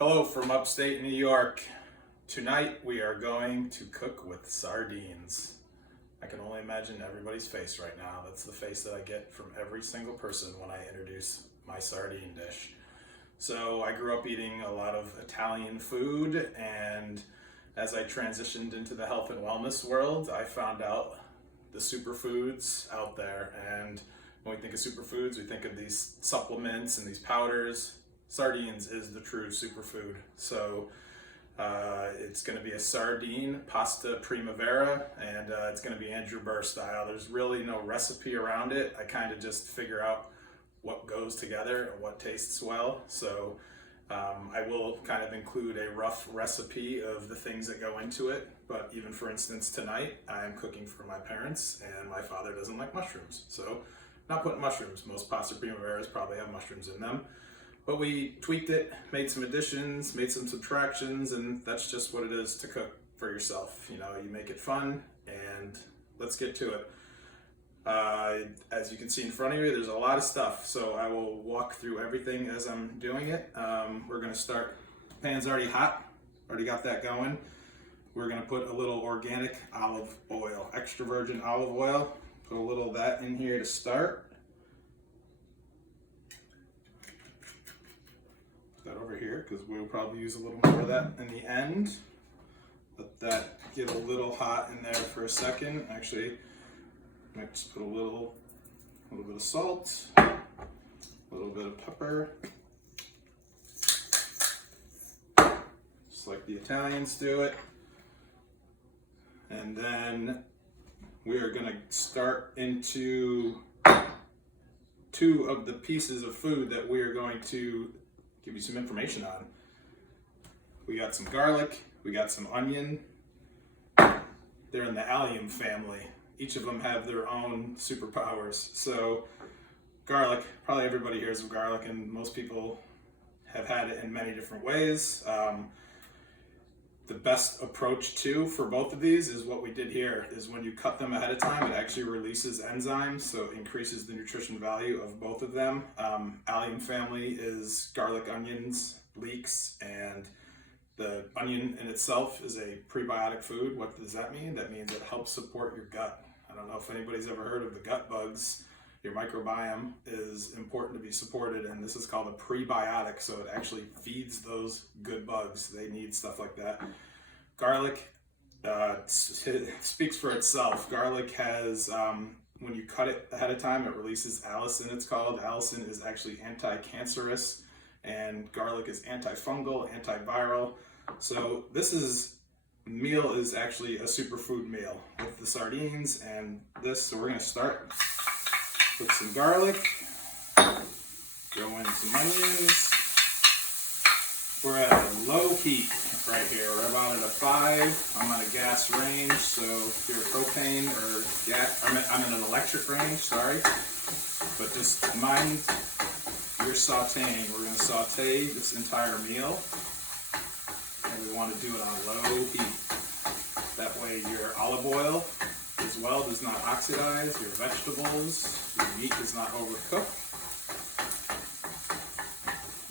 Hello from upstate New York. Tonight we are going to cook with sardines. I can only imagine everybody's face right now. That's the face that I get from every single person when I introduce my sardine dish. So I grew up eating a lot of Italian food, and as I transitioned into the health and wellness world, I found out the superfoods out there. And when we think of superfoods, we think of these supplements and these powders. Sardines is the true superfood. So it's going to be a sardine pasta primavera, and it's going to be Andrew Burr style. There's really no recipe around it. I kind of just figure out what goes together and what tastes well. So I will kind of include a rough recipe of the things that go into it. But even for instance, tonight I'm cooking for my parents, and my father doesn't like mushrooms. So not putting mushrooms. Most pasta primaveras probably have mushrooms in them. But we tweaked it, made some additions, made some subtractions, and that's just what it is to cook for yourself. You know, you make it fun, and let's get to it. As you can see in front of you, there's a lot of stuff, so I will walk through everything as I'm doing it. We're gonna start, pan's already hot, already got that going. We're gonna put a little organic olive oil, extra virgin olive oil. Put a little of that in here to start. That over here, because we'll probably use a little more of that in the end. Let that get a little hot in there for a second. Actually, I might just put a little bit of salt, a little bit of pepper, just like the Italians do it. And then we are going to start into two of the pieces of food that we are going to give you some information on. We got some garlic, we got some onion. They're in the allium family. Each of them have their own superpowers. So garlic, probably everybody hears of garlic, and most people have had it in many different ways. The best approach too for both of these is what we did here, is when you cut them ahead of time, it actually releases enzymes, so it increases the nutrition value of both of them. Allium family is garlic, onions, leeks, and the onion in itself is a prebiotic food. What does that mean? That means it helps support your gut. I don't know if anybody's ever heard of the gut bugs. Your microbiome is important to be supported, and this is called a prebiotic, so it actually feeds those good bugs. They need stuff like that. Garlic speaks for itself. Garlic has, when you cut it ahead of time, it releases allicin, it's called. Allicin is actually anti-cancerous, and garlic is antifungal, antiviral. So this meal is actually a superfood meal with the sardines and this. So we're going to start with some garlic, throw in some onions. We're at a low heat right here. We're about at a 5. I'm on a gas range, so if you're propane or gas, I'm in an electric range, sorry. But just mind you're sauteing. We're going to saute this entire meal, and we want to do it on low heat. That way your olive oil as well does not oxidize, your vegetables, your meat does not overcook.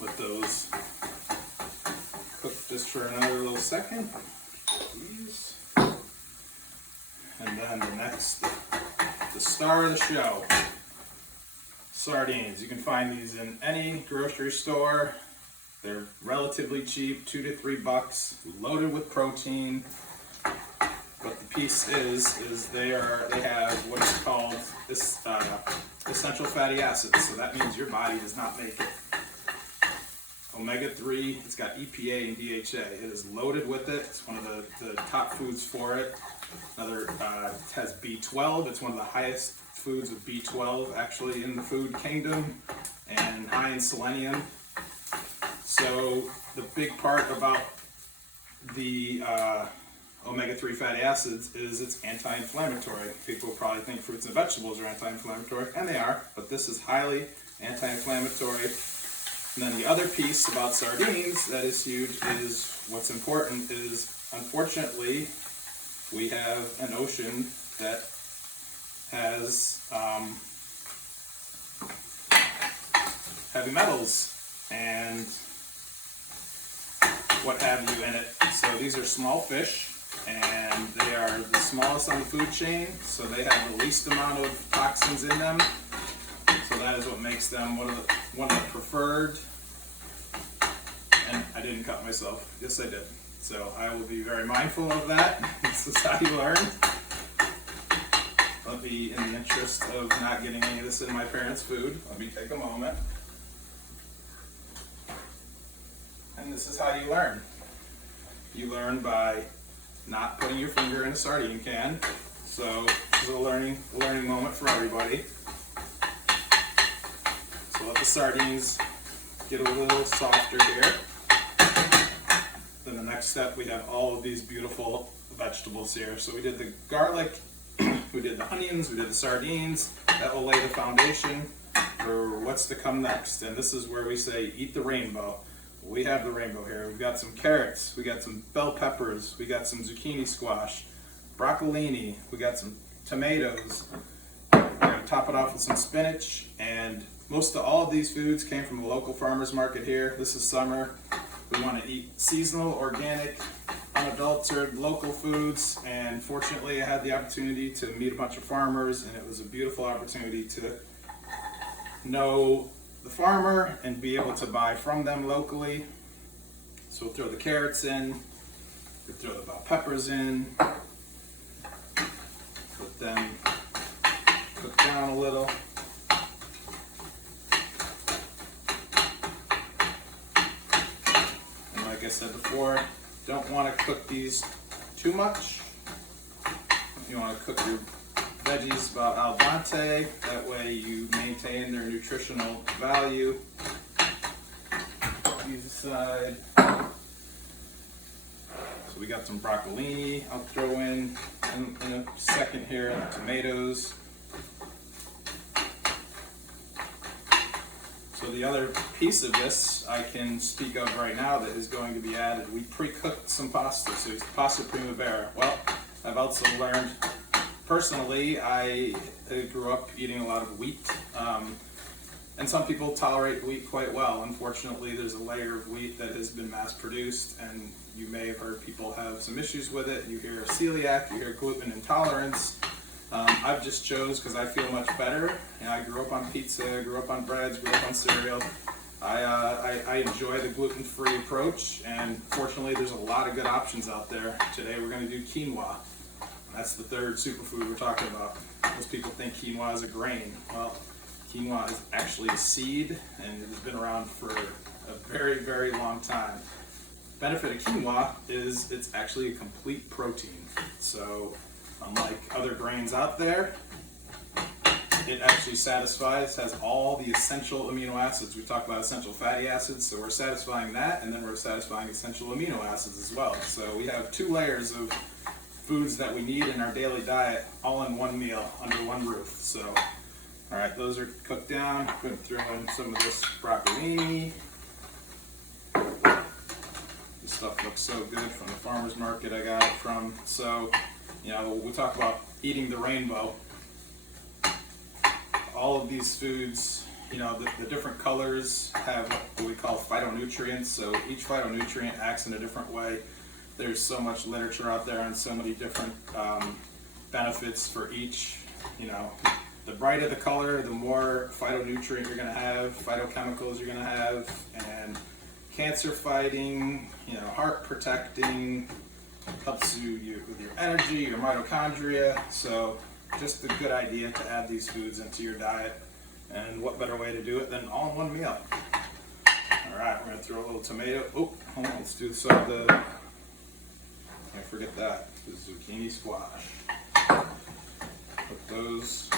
Let those cook just for another little second. Please. And then the star of the show, sardines. You can find these in any grocery store. They're relatively cheap, $2 to $3, loaded with protein. What the piece is they have what's called essential fatty acids. So that means your body does not make it. Omega-3, it's got EPA and DHA. It is loaded with it. It's one of the top foods for it. It has B12. It's one of the highest foods with B12 actually in the food kingdom, and high in selenium. So the big part about the omega-3 fatty acids is it's anti-inflammatory. People probably think fruits and vegetables are anti-inflammatory, and they are, but this is highly anti-inflammatory. And then the other piece about sardines that is huge is what's important is, unfortunately, we have an ocean that has heavy metals, and what have you in it. So these are small fish, and they are the smallest on the food chain, so they have the least amount of toxins in them. So that is what makes them one of the preferred. And I didn't cut myself. Yes, I did. So I will be very mindful of that. This is how you learn. Let me, in the interest of not getting any of this in my parents' food, let me take a moment. And this is how you learn. You learn by not putting your finger in a sardine can. So this is a learning moment for everybody. So let the sardines get a little softer here. Then the next step, we have all of these beautiful vegetables here. So we did the garlic, we did the onions, we did the sardines. That will lay the foundation for what's to come next. And this is where we say, eat the rainbow. We have the rainbow here. We've got some carrots, we got some bell peppers, we got some zucchini squash, broccolini, we got some tomatoes. We're going to top it off with some spinach, and most of all of these foods came from the local farmers market here. This is summer. We want to eat seasonal, organic, unadulterated, local foods, and fortunately I had the opportunity to meet a bunch of farmers, and it was a beautiful opportunity to know the farmer and be able to buy from them locally. So we'll throw the carrots in, we'll throw the bell peppers in, let them cook down a little. And like I said before, don't want to cook these too much. You want to cook your veggies about al dente, that way you maintain their nutritional value. These aside. So we got some broccolini I'll throw in a second here, tomatoes. So the other piece of this I can speak of right now that is going to be added, we pre-cooked some pasta, so it's pasta Primavera. Well, I've also learned, personally, I grew up eating a lot of wheat, and some people tolerate wheat quite well. Unfortunately, there's a layer of wheat that has been mass produced, and you may have heard people have some issues with it. You hear celiac, you hear gluten intolerance. I've just chose because I feel much better. You know, I grew up on pizza, grew up on breads, grew up on cereal. I enjoy the gluten-free approach, and fortunately there's a lot of good options out there. Today we're going to do quinoa. That's the third superfood we're talking about. Most people think quinoa is a grain. Well, quinoa is actually a seed, and it has been around for a very, very long time. The benefit of quinoa is it's actually a complete protein. So unlike other grains out there, it actually has all the essential amino acids. We talk about essential fatty acids, so we're satisfying that, and then we're satisfying essential amino acids as well. So we have 2 layers of foods that we need in our daily diet, all in one meal, under one roof. So, all right, those are cooked down. I'm going to throw in some of this broccolini. This stuff looks so good from the farmer's market I got it from. So, you know, we talk about eating the rainbow. All of these foods, you know, the different colors have what we call phytonutrients. So each phytonutrient acts in a different way. There's so much literature out there on so many different benefits for each. You know, the brighter the color, the more phytonutrient you're going to have, phytochemicals you're going to have, and cancer fighting, you know, heart protecting, helps you with your energy, your mitochondria. So just a good idea to add these foods into your diet. And what better way to do it than all in one meal? All right, we're going to throw a little tomato. Oh, hold on, let's do some of the, I forget that, the zucchini squash. Put those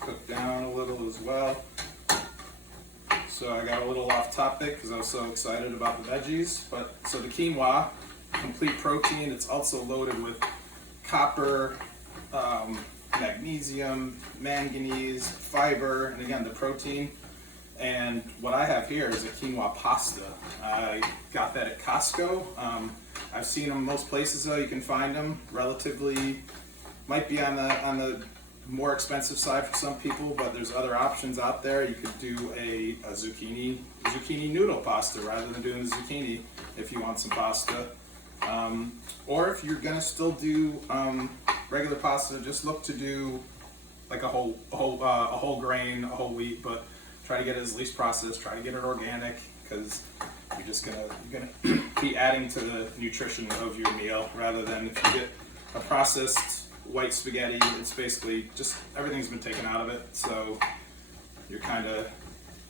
cook down a little as well. So I got a little off topic because I was so excited about the veggies. But so the quinoa, complete protein. It's also loaded with copper, magnesium, manganese, fiber, and again the protein. And what I have here is a quinoa pasta. I got that at Costco. I've seen them most places though. You can find them relatively, might be on the more expensive side for some people, but there's other options out there. You could do a zucchini noodle pasta rather than doing the zucchini if you want some pasta. Or if you're gonna still do regular pasta, just look to do like a whole grain, a whole wheat, but try to get it as least processed. Try to get it organic, because you're gonna be adding to the nutrition of your meal, rather than if you get a processed white spaghetti, it's basically just everything's been taken out of it, so you're kind of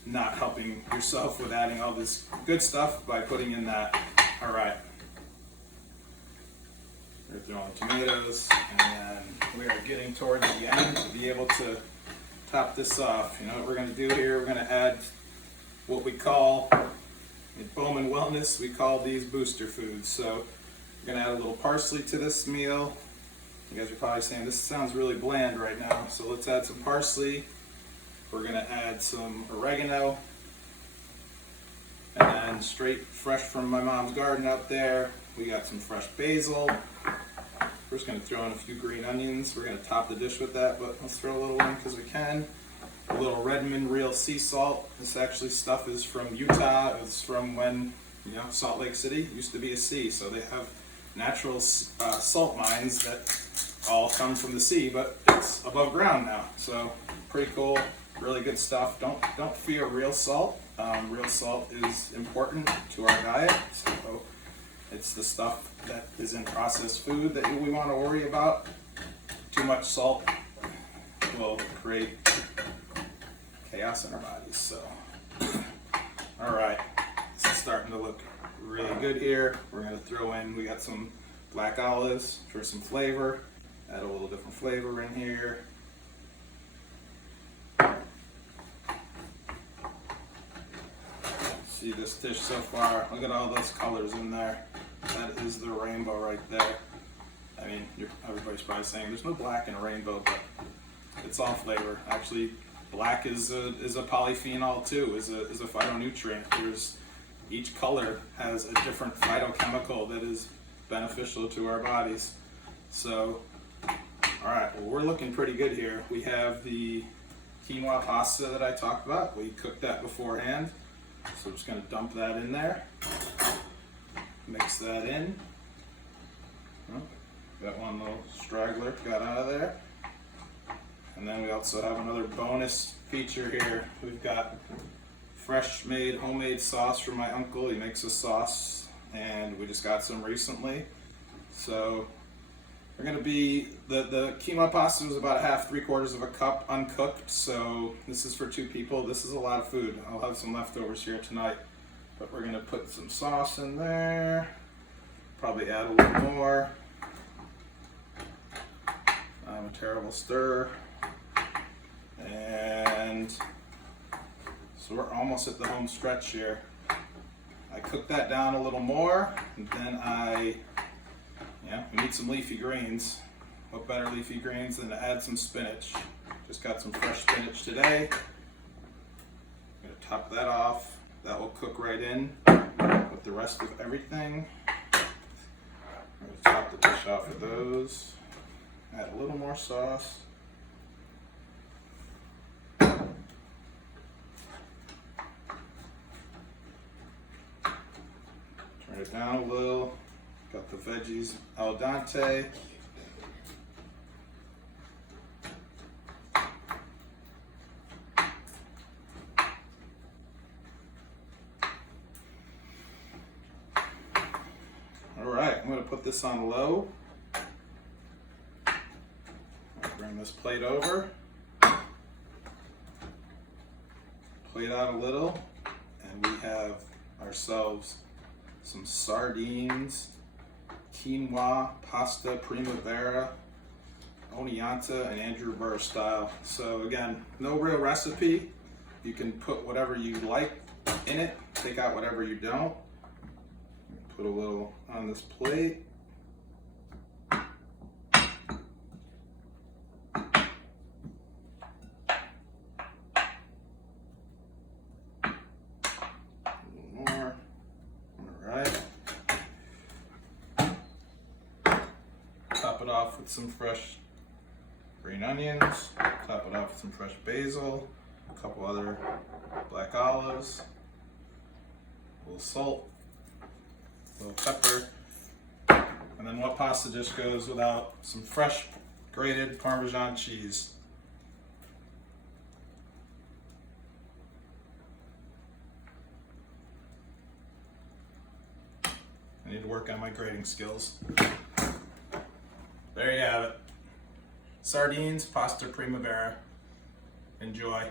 not helping yourself with adding all this good stuff by putting in that. All right, we're throwing tomatoes, and then we are getting towards the end to be able to top this off. You know what we're going to do here? We're going to add what we call, in Bowman Wellness, we call these booster foods. So we're going to add a little parsley to this meal. You guys are probably saying, this sounds really bland right now, so let's add some parsley. We're going to add some oregano, and then straight fresh from my mom's garden out there, we got some fresh basil. We're just going to throw in a few green onions. We're going to top the dish with that, but let's throw a little in because we can. A little Redmond real sea salt. This actually stuff is from Utah. It's from when, you know, Salt Lake City used to be a sea, so they have natural salt mines that all come from the sea, but it's above ground now. So pretty cool, really good stuff. Don't fear real salt. Real salt is important to our diet. So it's the stuff that is in processed food that we want to worry about. Too much salt will create chaos in our bodies. So, all right, this is starting to look really good here. We're going to throw in, we got some black olives for some flavor. Add a little different flavor in here. See this dish so far, look at all those colors in there. That is the rainbow right there. I mean, everybody's probably saying there's no black in a rainbow, but it's all flavor. Actually, black is a polyphenol too, is a phytonutrient. Each color has a different phytochemical that is beneficial to our bodies. So, all right, well, we're looking pretty good here. We have the quinoa pasta that I talked about. We cooked that beforehand. So we're just going to dump that in there. Mix that in. Oh, got one little straggler got out of there. And then we also have another bonus feature here. We've got fresh made homemade sauce from my uncle. He makes a sauce, and we just got some recently. So we're going to be, the quinoa pasta was about half, 3/4 of a cup uncooked, so this is for 2 people. This is a lot of food. I'll have some leftovers here tonight, but we're going to put some sauce in there, probably add a little more. A terrible stir, and so we're almost at the home stretch here. I cooked that down a little more, and then we need some leafy greens. What better leafy greens than to add some spinach? Just got some fresh spinach today. I'm gonna top that off. That will cook right in with the rest of everything. I'm gonna top the dish off with those. Add a little more sauce. Turn it down a little. Got the veggies al dente. All right, I'm going to put this on low. Bring this plate over. Plate out a little, and we have ourselves some sardines, quinoa, pasta, primavera, onianta, and Andrew Burr style. So again, no real recipe. You can put whatever you like in it, take out whatever you don't. Put a little on this plate. Top it off with some fresh green onions, top it off with some fresh basil, a couple other black olives, a little salt, a little pepper, and then what pasta dish goes without some fresh grated Parmesan cheese? I need to work on my grating skills. There you have it. Sardines, pasta primavera. Enjoy.